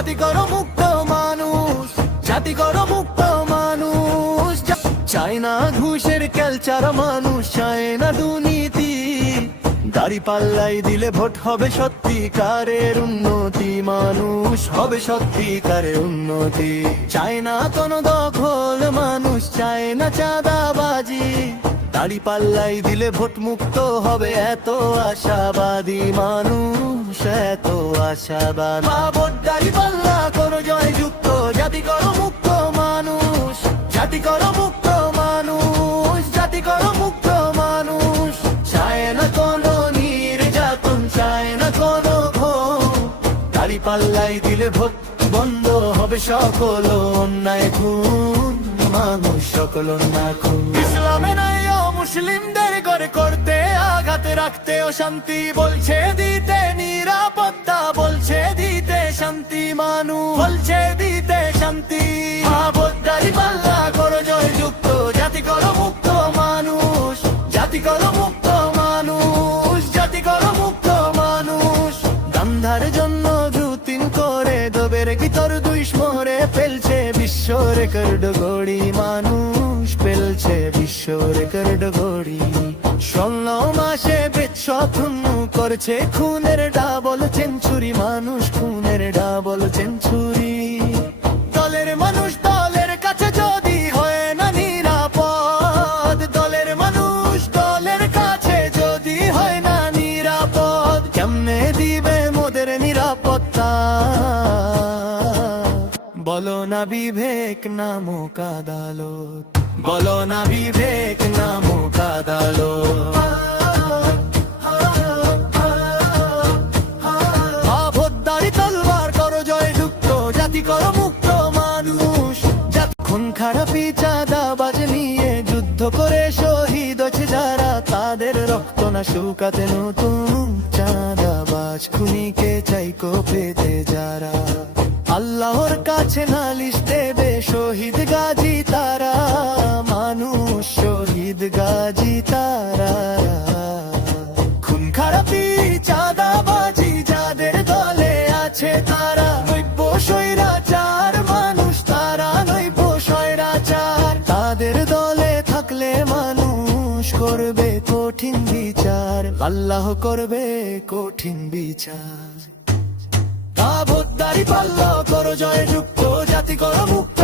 জাতি করো মুক্ত মানুষ, জাতি করো মুক্ত মানুষ। চায় না ঘুষের ক্যালচার মানুষ, চায় না দুর্নীতি। দাড়ি পাল্লাই দিলে ভোট হবে সত্যিকারের উন্নতি, মানুষ হবে সত্যিকারের উন্নতি। চায় না কোনো দখল মানুষ, চায় না চাঁদাবাজি। দাড়ি পাল্লাই দিলে ভোট মুক্ত হবে, এত আশাবাদী মানুষ, এত আশাবাদ। ভোট দাড়ি পাল্লা করো জয় যুক্ত, জাতি করো মুক্ত মানুষ, জাতি করো মুক্ত মানুষ, জাতি করো মুক্ত মানুষ। চায় না কোনো নির্যাতন, চায় না কোনো ভোট। দাড়ি পাল্লাই দিলে ভোট বন্ধ হবে সকল অন্যায় খুন, মানুষ সকল অন্যায় খুন। ইসলামে নাই মুসলিমদের ঘরে করতে আঘাত রাখতে অশান্তি, বলছে দিতে নিরাপত্তা, বলছে দিতে শান্তি, মানুষ বলছে দিতে শান্তি। ভোট দাড়ি পাল্লা করো জয় যুক্ত, জাতি করো মুক্ত মানুষ, জাতি করো মুক্ত মানুষ, জাতি করো মুক্ত মানুষ। দান্ধার জন্য রুটিন করে দবের ভিতর দুশ্মরে ফেলছে বিশ্ব রেকর্ড গড়ি, মানুষ ফেলছে বিশ্ব রেকর্ড গড়ি। 16 মাসে বেশূন্য করছে খুনের ডাবল সেঞ্চুরি, মানুষ খুনের ডাবল সেঞ্চুরি। দলের মানুষ দলের কাছে যদি হয় না নিরাপদ, দলের মানুষ দলের কাছে যদি হয় না নিরাপদ, কেমনে দিবে মোদের নিরাপত্তা? বলো না বিবেক নামক আদালত, বলো না বিবেক নামক আদালত। ভোট দাড়ি তলবার করো জয় যুক্ত, জাতি করো মুক্ত মানুষ। খুন খারাপি চাঁদাবাজ নিয়ে যুদ্ধ করে শহীদ হচ্ছে যারা, তাদের রক্ত না শুকাতে নতুন চাঁদাবাজ খুনিকে চাইকো পেতে যারা। আল্লাহর কাছে নালিশ দেবে শহীদ গাজী তারা, মানুষ শহীদ গাজী তারা। খুন খারাপি চাঁদাবাজি যাদের দলে আছে তারা নৈব স্বৈরাচার, মানুষ তারা নৈব স্বৈরাচার। তাদের দলে থাকলে মানুষ করবে কঠিন বিচার, আল্লাহ করবে কঠিন বিচার। ভোট দাড়ি পাল্লা করো জয় যুক্ত, জাতি করো মুক্ত।